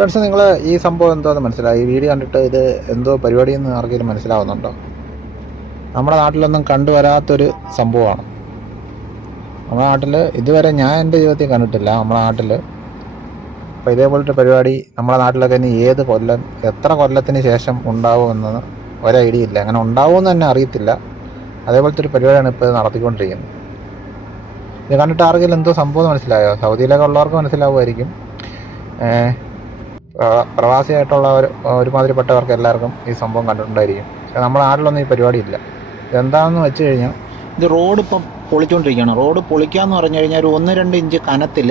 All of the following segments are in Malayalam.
ഫ്രണ്ട്സ് നിങ്ങൾ ഈ സംഭവം എന്തോന്ന് മനസ്സിലായി? ഈ വീഡിയോ കണ്ടിട്ട് ഇത് എന്തോ പരിപാടി എന്ന് ആർക്കെങ്കിലും മനസ്സിലാവുന്നുണ്ടോ? നമ്മുടെ നാട്ടിലൊന്നും കണ്ടുവരാത്തൊരു സംഭവമാണ്. നമ്മുടെ നാട്ടിൽ ഇതുവരെ ഞാൻ എന്റെ ജീവിതത്തിൽ കണ്ടിട്ടില്ല നമ്മുടെ നാട്ടിൽ അപ്പോൾ ഇതേപോലത്തെ പരിപാടി നമ്മുടെ നാട്ടിലൊക്കെ ഇനി ഏത് കൊല്ലം എത്ര കൊല്ലത്തിന് ശേഷം ഉണ്ടാവുമെന്ന് ഒരു ഐഡിയ ഇല്ല. അങ്ങനെ ഉണ്ടാവുമെന്ന് തന്നെ അറിയത്തില്ല. അതേപോലത്തെ ഒരു പരിപാടിയാണ് ഇപ്പോൾ നടത്തിക്കൊണ്ടിരിക്കുന്നത്. ഇത് കണ്ടിട്ട് ആർക്കെങ്കിലും എന്തോ സംഭവം മനസ്സിലായോ? സൗദിയിലൊക്കെ ഉള്ളവർക്ക് മനസ്സിലാവുമായിരിക്കും. പ്രവാസിയായിട്ടുള്ള ഒരു ഒരുമാതിരിപ്പെട്ടവർക്ക് എല്ലാവർക്കും ഈ സംഭവം കണ്ടിട്ടുണ്ടായിരിക്കും. പക്ഷേ നമ്മുടെ നാട്ടിലൊന്നും ഈ പരിപാടി ഇല്ല ഇതെന്താണെന്ന് വെച്ച് കഴിഞ്ഞാൽ ഇത് റോഡ് ഇപ്പം പൊളിച്ചുകൊണ്ടിരിക്കുകയാണ് റോഡ് പൊളിക്കാന്ന് പറഞ്ഞു കഴിഞ്ഞാൽ ഒരു ഒന്ന് രണ്ട് ഇഞ്ച് കനത്തിൽ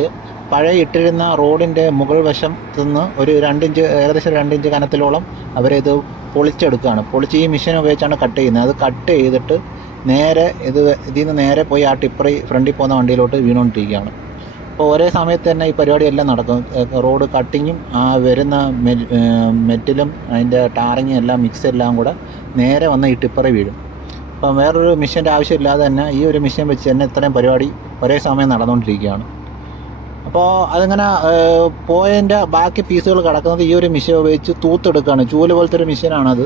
പഴയ ഇട്ടിരുന്ന റോഡിന്റെ മുകൾ വശം നിന്ന് ഒരു രണ്ടിഞ്ച് ഏകദേശം രണ്ടിഞ്ച് കനത്തിലോളം അവരിത് പൊളിച്ചെടുക്കുകയാണ്. പൊളിച്ച് ഈ മെഷീൻ ഉപയോഗിച്ചാണ് കട്ട് ചെയ്യുന്നത്. അത് കട്ട് ചെയ്തിട്ട് നേരെ ഇത് ഇതിൽ നിന്ന് നേരെ പോയി ആ ടിപ്പറി ഫ്രണ്ടിൽ പോകുന്ന വണ്ടിയിലോട്ട് വീണുകൊണ്ടിരിക്കുകയാണ്. അപ്പോൾ ഒരേ സമയത്ത് തന്നെ ഈ പരിപാടിയെല്ലാം നടക്കും. റോഡ് കട്ടിങ്ങും ആ വരുന്ന മെറ്റിലും അതിന്റെ ടാറിങ്ങും എല്ലാം മിക്സ് എല്ലാം കൂടെ നേരെ വന്ന് ഈ ടിപ്പറി വീഴും. അപ്പം വേറൊരു മിഷീന്റെ ആവശ്യമില്ലാതെ തന്നെ ഈ ഒരു മിഷീൻ വെച്ച് തന്നെ ഇത്രയും പരിപാടി ഒരേ സമയം നടന്നുകൊണ്ടിരിക്കുകയാണ്. അപ്പോൾ അതിങ്ങനെ പോയതിന്റെ ബാക്കി പീസുകൾ കിടക്കുന്നത് ഈ ഒരു മിഷീൻ ഉപയോഗിച്ച് തൂത്തെടുക്കുകയാണ്. ചൂൽ പോലത്തെ ഒരു മിഷീനാണത്.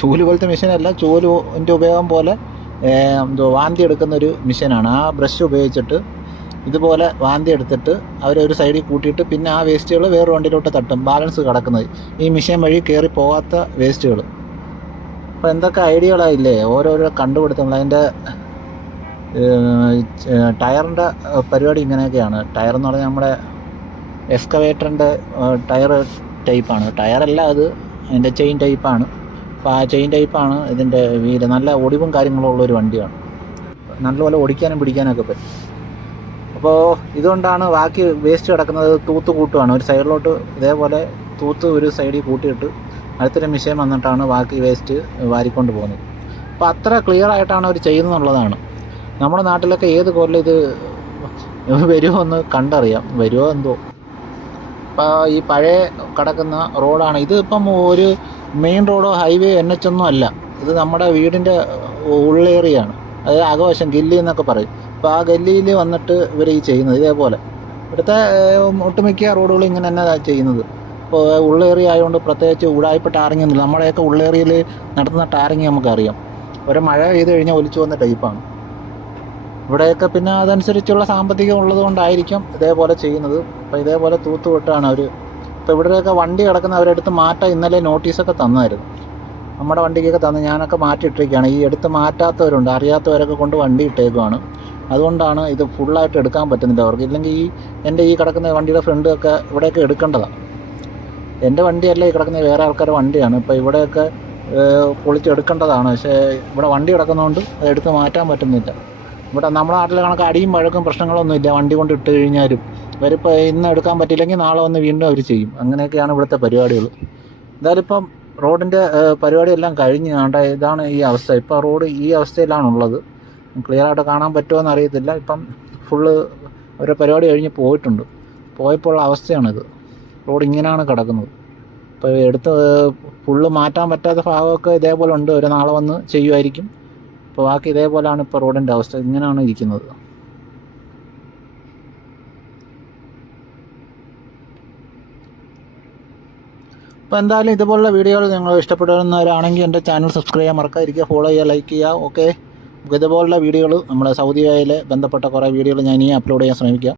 ചൂൽ പോലത്തെ മിഷീനല്ല ചൂലിന്റെ ഉപയോഗം പോലെ എന്തോ വാന്തി എടുക്കുന്ന ഒരു മിഷീനാണ്. ആ ബ്രഷ് ഉപയോഗിച്ചിട്ട് ഇതുപോലെ വാന്തി എടുത്തിട്ട് അവരൊരു സൈഡിൽ കൂട്ടിയിട്ട് പിന്നെ ആ വേസ്റ്റുകൾ വേറെ വണ്ടിയിലോട്ട് തട്ടും. ബാലൻസ് കിടക്കുന്നത്. ഈ മിഷീൻ വഴി കയറി പോകാത്ത വേസ്റ്റുകൾ അപ്പോൾ എന്തൊക്കെ ഐഡിയകളായില്ലേ ഓരോരോ കണ്ടുപിടുത്തങ്ങൾ അതിന്റെ ടയറിന്റെ പരിപാടി ഇങ്ങനെയൊക്കെയാണ്. ടയർ എന്ന് പറഞ്ഞാൽ നമ്മുടെ എക്സ്കവേറ്ററിന്റെ ടയർ ടൈപ്പാണ് ടയറല്ല അത് അതിന്റെ ചെയിൻ ടൈപ്പാണ് അപ്പോൾ ആ ചെയിൻ ടൈപ്പാണ് ഇതിന്റെ വീൽ നല്ല ഒടിവും കാര്യങ്ങളും ഉള്ള ഒരു വണ്ടിയാണ്. നല്ലപോലെ ഓടിക്കാനും പിടിക്കാനൊക്കെ പറ്റും. അപ്പോൾ ഇതുകൊണ്ടാണ് ബാക്കി വേസ്റ്റ് കിടക്കുന്നത് തൂത്ത് കൂട്ടുകയാണ് ഒരു സൈഡിലോട്ട് ഇതേപോലെ തൂത്ത് ഒരു സൈഡിൽ കൂട്ടിയിട്ട് അടുത്തൊരു മിഷീൻ വന്നിട്ടാണ് ബാക്കി വേസ്റ്റ് വാരിക്കൊണ്ട് പോകുന്നത്. അപ്പോൾ അത്ര ക്ലിയർ ആയിട്ടാണ് അവർ ചെയ്യുന്നതെന്നുള്ളതാണ് നമ്മുടെ നാട്ടിലൊക്കെ ഏത് കൊല്ലം ഇത് വരുമോ എന്ന് കണ്ടറിയാം. വരുമോ എന്തോ. ഇപ്പോൾ ഈ പഴയ കിടക്കുന്ന റോഡാണ്. ഇത് ഒരു മെയിൻ റോഡോ ഹൈവേ എൻ എച്ച് ഒന്നും അല്ല. ഇത് നമ്മുടെ വീടിന്റെ ഉള്ളേറിയാണ്. അതായത് അകവശം ഗില്ലി എന്നൊക്കെ പറയും. അപ്പോൾ ആ ഗല്ലിയിൽ വന്നിട്ട് ഇവർ ഈ ചെയ്യുന്നത് ഇതേപോലെ. ഇവിടുത്തെ ഒട്ടുമിക്ക റോഡുകളും ഇങ്ങനെ തന്നെ ചെയ്യുന്നത്. ഇപ്പോൾ ഉള്ളേറിയ ആയതുകൊണ്ട് പ്രത്യേകിച്ച് ഉടായ്പ ടാറിങ് ഒന്നുമില്ല നമ്മുടെയൊക്കെ ഉള്ളേറിയയിൽ നടത്തുന്ന ടാറിങ് നമുക്കറിയാം. ഒരു മഴ പെയ്ത് കഴിഞ്ഞാൽ ഒലിച്ചു വന്ന ടൈപ്പാണ്. ഇവിടെയൊക്കെ പിന്നെ അതനുസരിച്ചുള്ള സാമ്പത്തികം ഉള്ളതുകൊണ്ടായിരിക്കും ഇതേപോലെ ചെയ്യുന്നത്. അപ്പോൾ ഇതേപോലെ തൂത്തുവിട്ടാണ് അവർ ഇപ്പോൾ ഇവിടെയൊക്കെ വണ്ടി കിടക്കുന്ന അവരെടുത്ത് മാറ്റം ഇന്നലെ നോട്ടീസൊക്കെ തന്നായിരുന്നു. നമ്മുടെ വണ്ടിക്കൊക്കെ തന്ന് ഞാനൊക്കെ മാറ്റിയിട്ടിരിക്കുകയാണ്. ഈ എടുത്ത് മാറ്റാത്തവരുണ്ട്. അറിയാത്തവരൊക്കെ കൊണ്ട് വണ്ടി ഇട്ടേക്കുവാണ്. അതുകൊണ്ടാണ് ഇത് ഫുള്ളായിട്ട് എടുക്കാൻ പറ്റുന്നില്ല അവർക്ക്. ഇല്ലെങ്കിൽ ഈ എന്റെ ഈ കിടക്കുന്ന വണ്ടിയുടെ ഫ്രണ്ടൊക്കെ ഇവിടെയൊക്കെ എടുക്കേണ്ടതാണ് എന്റെ വണ്ടിയല്ല ഈ കിടക്കുന്ന വേറെ ആൾക്കാരുടെ വണ്ടിയാണ്. ഇപ്പോൾ ഇവിടെയൊക്കെ പൊളിച്ചെടുക്കേണ്ടതാണ്. പക്ഷേ ഇവിടെ വണ്ടി കിടക്കുന്നതുകൊണ്ട് അത് എടുത്ത് മാറ്റാൻ പറ്റുന്നില്ല. ഇവിടെ നമ്മുടെ നാട്ടിലെ കണക്ക് അടിയും വഴക്കും പ്രശ്നങ്ങളൊന്നും ഇല്ല. വണ്ടി കൊണ്ട് ഇട്ട് കഴിഞ്ഞാലും. ഇവരിപ്പോൾ ഇന്ന് എടുക്കാൻ പറ്റിയില്ലെങ്കിൽ നാളെ വന്ന് വീണ്ടും അവർ ചെയ്യും. അങ്ങനെയൊക്കെയാണ് ഇവിടുത്തെ പരിപാടികൾ. എന്തായാലും ഇപ്പം റോഡിന്റെ പരിപാടി എല്ലാം കഴിഞ്ഞ് കണ്ട ഇതാണ് ഈ അവസ്ഥ. ഇപ്പോൾ റോഡ് ഈ അവസ്ഥയിലാണുള്ളത്. ക്ലിയർ ആയിട്ട് കാണാൻ പറ്റുമോ എന്ന് അറിയത്തില്ല. ഇപ്പം ഫുള്ള് അവരുടെ പരിപാടി കഴിഞ്ഞ് പോയിട്ടുണ്ട്. പോയപ്പോൾ അവസ്ഥയാണിത്. റോഡ് ഇങ്ങനെയാണ് കിടക്കുന്നത്. ഇപ്പോൾ എടുത്ത് ഫുള്ള് മാറ്റാൻ പറ്റാത്ത ഭാഗമൊക്കെ ഇതേപോലെ ഉണ്ട്. ഒരു നാളെ വന്ന് ചെയ്യുമായിരിക്കും ഇപ്പോൾ ബാക്കി ഇതേപോലെയാണ് ഇപ്പോൾ റോഡിന്റെ അവസ്ഥ. ഇങ്ങനെയാണ് ഇരിക്കുന്നത്. അപ്പോൾ എന്തായാലും ഇതുപോലുള്ള വീഡിയോകൾ നിങ്ങൾ ഇഷ്ടപ്പെടുന്നവരാണെങ്കിൽ എന്റെ ചാനൽ സബ്സ്ക്രൈബ് ചെയ്യാൻ മറക്കാതിരിക്കുക ഫോളോ ചെയ്യുക ലൈക്ക് ചെയ്യുക ഓക്കെ ഇതുപോലുള്ള വീഡിയോകൾ നമ്മുടെ സൗദിയിലെ ബന്ധപ്പെട്ട കുറേ വീഡിയോകൾ ഞാൻ ഇനി അപ്ലോഡ് ചെയ്യാൻ ശ്രമിക്കാം